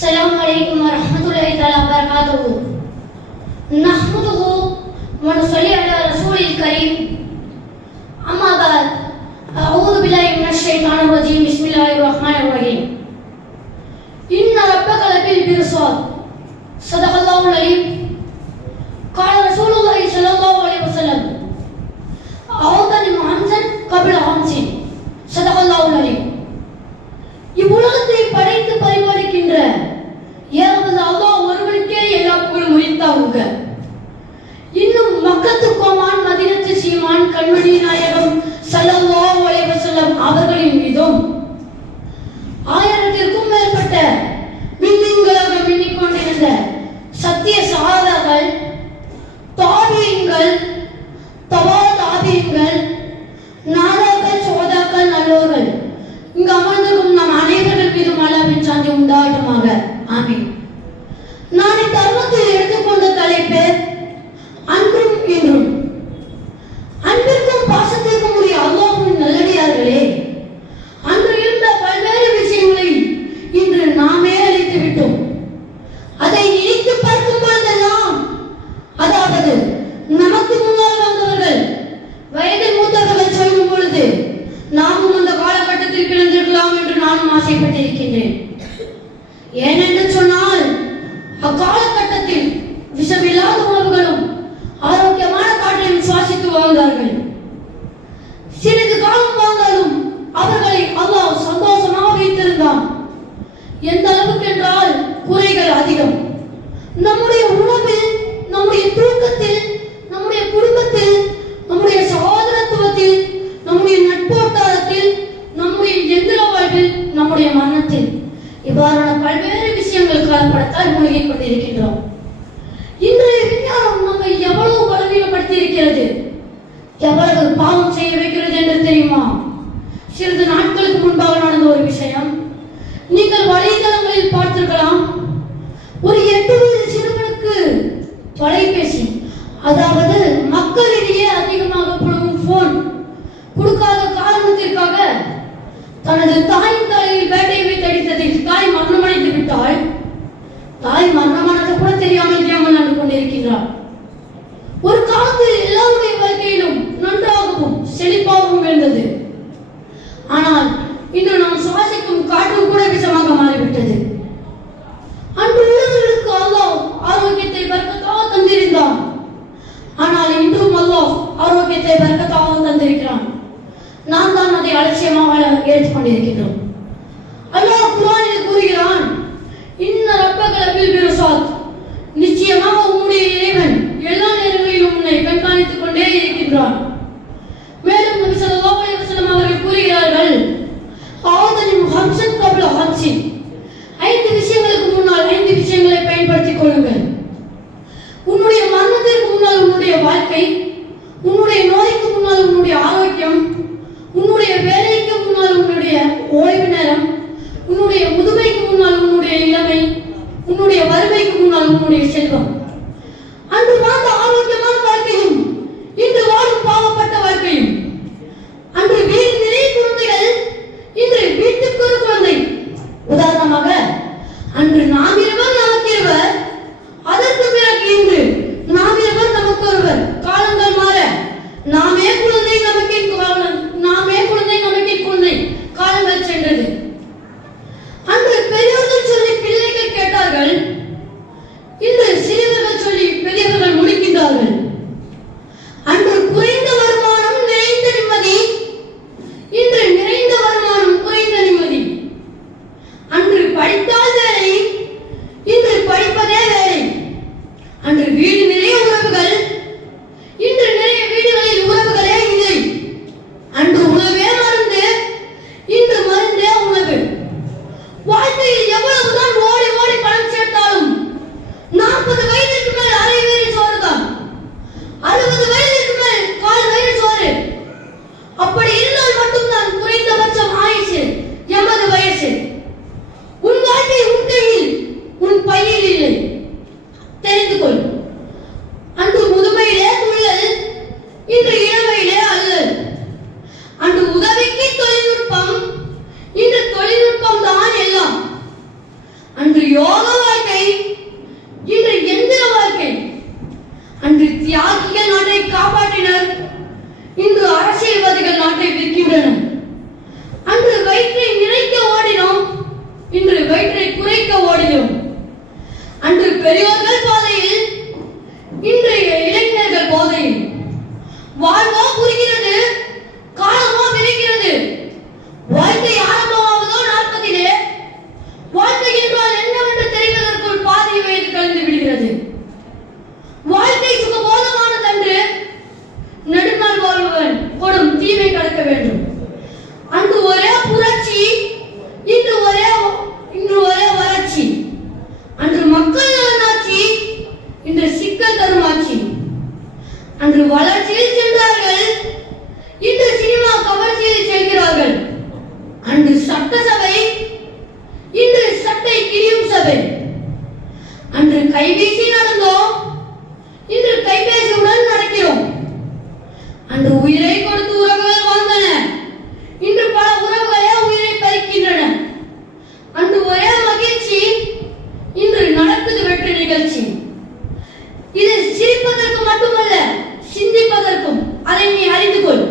السلام عليكم ورحمة الله تعالى وبركاته. نحمده ونصلي على رسول الكريم. أما بعد، أعوذ بالله من الشيطان الرجيم. بسم الله الرحمن الرحيم. إن ربك لبالمرصاد. صدق الله العليم. قال رسول الله صلى الله عليه وسلم: أعوذني محمد قبل خمسين. صدق الله العليم. இவ்வுலகத்தை படைத்து பரிபாலிக்கின்ற ஏகவல்ல அல்லாஹ் ஒருவனுக்கே எல்லா புகழும் உரித்தாகுக. இன்னும் மக்கத்து கோமான் மதீனத்து சீமான் கண்மணி நாயகம் ஸல்லல்லாஹு அலைஹி வஸல்லம் அவர்களின் மீதும் 1000க்கும் மேற்பட்ட விண்மீன்களாக மின்னிக் கொண்டிருந்த சத்திய சஹாபாக்கள், தாபீன்கள், தபா தாபீன்கள், நாதாக்கள், சோதாக்கள், நல்லோர்கள், இங்கு அமர்ந்திருக்கும் நம் அனைவர்கள் மீதும் அல்லாஹ்வின் சாந்தி உண்டாகட்டுமாக. ஆமீன். நான் இந்த தருணத்தில் எடுத்துக்கொண்ட தலைப்பு அன்றும் இன்றும். அன்பிற்கும் பாசத்திற்கும் உரிய அல்லாஹ்வின் நல்லடியார்களே, அன்று இருந்த பல்வேறு விஷயங்களை இன்று நாமே அழித்து விட்டோம். அதை நினைத்து பார்க்கும் பொழுதெல்லாம், அதாவது நமக்கு முன்னால் வந்தவர்கள், வயதில் மூத்தவர்கள் சொல்லும் பொழுது நாமும் அந்த காலகட்டத்தில் பிறந்திருக்கலாம் என்று நானும் ஆசைப்பட்டிருக்கின்றேன். ஏனென்று சொன்னால், அக்காலகட்டத்தில் விஷமில்லாத உணவுகளும் ஆரோக்கியமான காற்றையும் சுவாசித்து வாழ்ந்தார்கள். சிறிது காலம் வாழ்ந்தாலும் அவர்களை அல்லாஹ் சந்தோஷமாக வைத்திருந்தான். எந்த அளவுக்கு என்றால், குறைகள் அதிகம். நம்முடைய உணவில், நம்முடைய தூக்கத்தில், நம்முடைய குடும்பத்தில், நம்முடைய சகோதரத்துவத்தில், நம்முடைய நட்போட்டாரத்தில், நம்முடைய எந்திர வாழ்வில், நம்முடைய மரணத்தில், இவ்வாறான பல்வேறு விஷயங்கள் காலப்படத்தால் மூழ்கிக் கொண்டிருக்கின்றோம். இன்றைய விஞ்ஞானம் நம்மை எவ்வளவு பலவீனப்படுத்தி இருக்கிறது, எவ்வளவு பாவம் செய்ய வைக்கிறது என்று தெரியுமா? சிறிது நாட்களுக்கு முன்பாக நடந்த ஒரு விஷயம் நீங்கள் வலைதளங்களில் பார்த்திருக்கலாம். ஒரு 8 வயது சிறுவனுக்கு தொலைபேசி, அதாவது மக்களிடையே அதிகமாக புழங்கும் போன் கொடுக்காத காரணத்திற்காக தனது தாயின் தலையில் வேட்டையை வைத்து அடித்ததில் தாய் மரணமடைந்து விட்டால், தாய் மரணமானது கூட தெரியாமல் நடந்து கொண்டிருக்கிறார். ஒரு காலத்தில் எல்லாருடைய வாழ்க்கையிலும் நன்றாகவும் செழிப்பாகவும் இருந்தது. ஆனால் இன்று நாம் சுவாசிக்கும் காற்று கூட விஷமாக மாறிவிட்டது. அன்று உள்ளவர்களுக்கு அல்லாஹ் ஆரோக்கியத்தை பரக்கத்தாக தந்திருந்தான். ஆனால் இன்றும் அல்லாஹ் ஆரோக்கியத்தை பரக்கத்தாக தந்திருக்கிறான். நாம் தான் அதை அலட்சியமாக எடுத்துக் கொண்டிருக்கின்றோம். அல்லாஹ் குர்ஆனில் கூறுகிறான், இன்ன ரப்பக லபில் மிர்சாத். நிச்சயமாக உம்முடைய இறைவன் எல்லா நேரங்களிலும் உன்னை கண்காணித்துக் கொண்டே இருக்கின்றான். மேலும் நபி ஸல்லல்லாஹு அலைஹி வஸல்லம் அவர்கள் கூறுகிறார்கள், ஆதனி ஹம்சன் கப்ல ஹம்சின். 5 விஷயங்களுக்கு முன்னால் 5 விஷயங்களை பயன்படுத்திக் கொள்ளுங்கள். உன்னுடைய மரணத்திற்கு முன்னால் உன்னுடைய வாழ்க்கை, உன்னுடைய நோய்க்கு முன்னால் உன்னுடைய ஆரோக்கியம், உன்னுடைய வேலைக்கு முன்னால் உன்னுடைய ஓய்வு நேரம், உன்னுடைய முதுமைக்கு முன்னால் உன்னுடைய இளமை, உன்னுடைய வறுமைக்கு முன்னால் உன்னுடைய செல்வம். அன்று வாழ்ந்த ஆரோக்கியமான வாழ்க்கையும் இன்று வாழும் பாவப்பட்ட வாழ்க்கையும். அன்று வீடு நிறைய குழந்தைகள், இன்று வீட்டுக்கு ஒரு குழந்தை. உதாரணமாக, அன்று நாம் இருவர் நமக்கு இருவர், அதற்கு பிறகு இன்று நாம் இருவர் நமக்கு ஒருவர். காலங்கள் மாற நாமே குழந்தை நமக்கு குழந்தை காலங்கள் சென்றது. அன்று பெரியவர்கள் சொல்லி பிள்ளைகள் கேட்டார்கள், இன்று சிறியவர்கள் சொல்லி பெரியவர்கள் முடிக்கின்றார்கள். அன்று குறைந்த வருமானம் நிறைந்த நிம்மதி, இன்று நிறைந்த வருமானம் குறைந்த நிம்மதி. அன்று படித்தால் வேலை, இன்று படிப்பதே வேலை. அன்று வீடு நிறைய உறவுகள், இன்று நிறைய வீடுகளில் உறவுகளே இல்லை. அன்று உணவே மருந்து, இன்று மருந்தே உணவு. வாழ்க்கையில் எவ்வளவுதான் ஓடி ஓடி பணம் சேர்த்தாலும் 40 வயதுக்கு மேல் அரை வயிறு சோறுதான், 60 வயதுக்கு மேல் கால் வயிறு சோறு. அப்படி இருந்தால் மட்டும்தான் குறைந்தபட்சம் ஆயுசு 80 வயசு. உன் வாழ்க்கை உன் கையில், உன் பையில் இல்லை, தெரிந்து கொள். அன்று முதுமையிலே துள்ளல், இன்று இளமையிலே அல்லல். அன்று உதவிக்கு தொழில்நுட்பம், இன்று தொழில்நுட்பம் தான் எல்லாம். அன்று யோக வாழ்க்கை, இன்று எந்திர வாழ்க்கை. அன்று தியாகிகள் நாட்டை காப்பாற்றினர், இன்று அரசியல்வாதிகள் நாட்டை விற்கின்றனர். அன்று வயிற்றை நிறைக்க ஓடினோம், இன்று வயிற்றை குறைக்க ஓடினோம். அன்று பெரியோர்கள் பாதையில், இன்றைய இளைஞர்கள் போதையில். வாழ்வோ புரிகிறது, காலமோ விரிகிறது. வாழ்க்கை ஆரம்பமாவதோ 40-லே. வாழ்க்கை என்றால் என்னவென்று தெரிவதற்குள் பாதி வயது கலந்து விடுகிறது. வாழ்க்கை சுகபோதமானதன்று, நெடுநாள் வாழ்பவன் கொடும் தீமை கடக்க வேண்டும். அன்று ஒரே புரட்சி, இன்று ஒரே வறட்சி. அன்று மக்கள் நலனாட்சி, இன்று சிக்கல் தரும் ஆட்சி. அன்று வளர்ச்சியில் சென்றார்கள், இன்று சினிமா கவர்ச்சியில் செல்கிறார்கள். அன்று சட்டசபை, இன்று சட்டை கிழியும் சபை. அன்று கைவீசி நடந்தோம், இன்று கைபேசியுடன் நடக்கிறோம். அன்று உயிரை கொடுத்து உறவுகள் வாழ்ந்தன, இன்று பல உறவுகளே உயிரை பறிக்கின்றன. அன்று ஒரே மகிழ்ச்சி, இன்று நடக்குது வெற்றி நிகழ்ச்சி. இது சிரிப்பதற்கு மட்டுமல்ல, சிந்திப்பதற்கும். அதை நீ அறிந்து கொள்.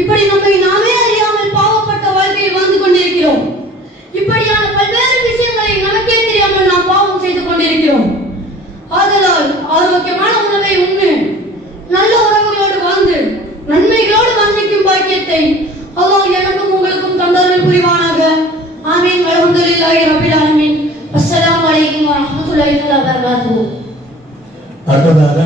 இப்படி நம்மை நாமே அறியாமல் பாவப்பட்ட வாழ்க்கையில் வாழ்ந்து கொண்டிருக்கிறோம். இப்படியான பல்வேறு விஷயங்களை நமக்கே தெரியாமல் நாம் பாவம் செய்து கொண்டிருக்கிறோம். ஆதலால் ஆரோக்கியமான உணவை உண்ணு, நல்ல உறவுகளோடு வாழ்ந்து நன்மைகளோடு மன்னிக்கும் பாக்கியத்தை அல்லாஹ் எனக்கும் உங்களுக்கும் தந்தருள் புரிவானாக. ஆமீன். அல்ஹம்துலில்லாஹி ரப்பில் ஆலமீன். அஸ்ஸலாமு அலைக்கும் வரஹ்மத்துல்லாஹி வபரகாத்துஹு. அடுத்ததாக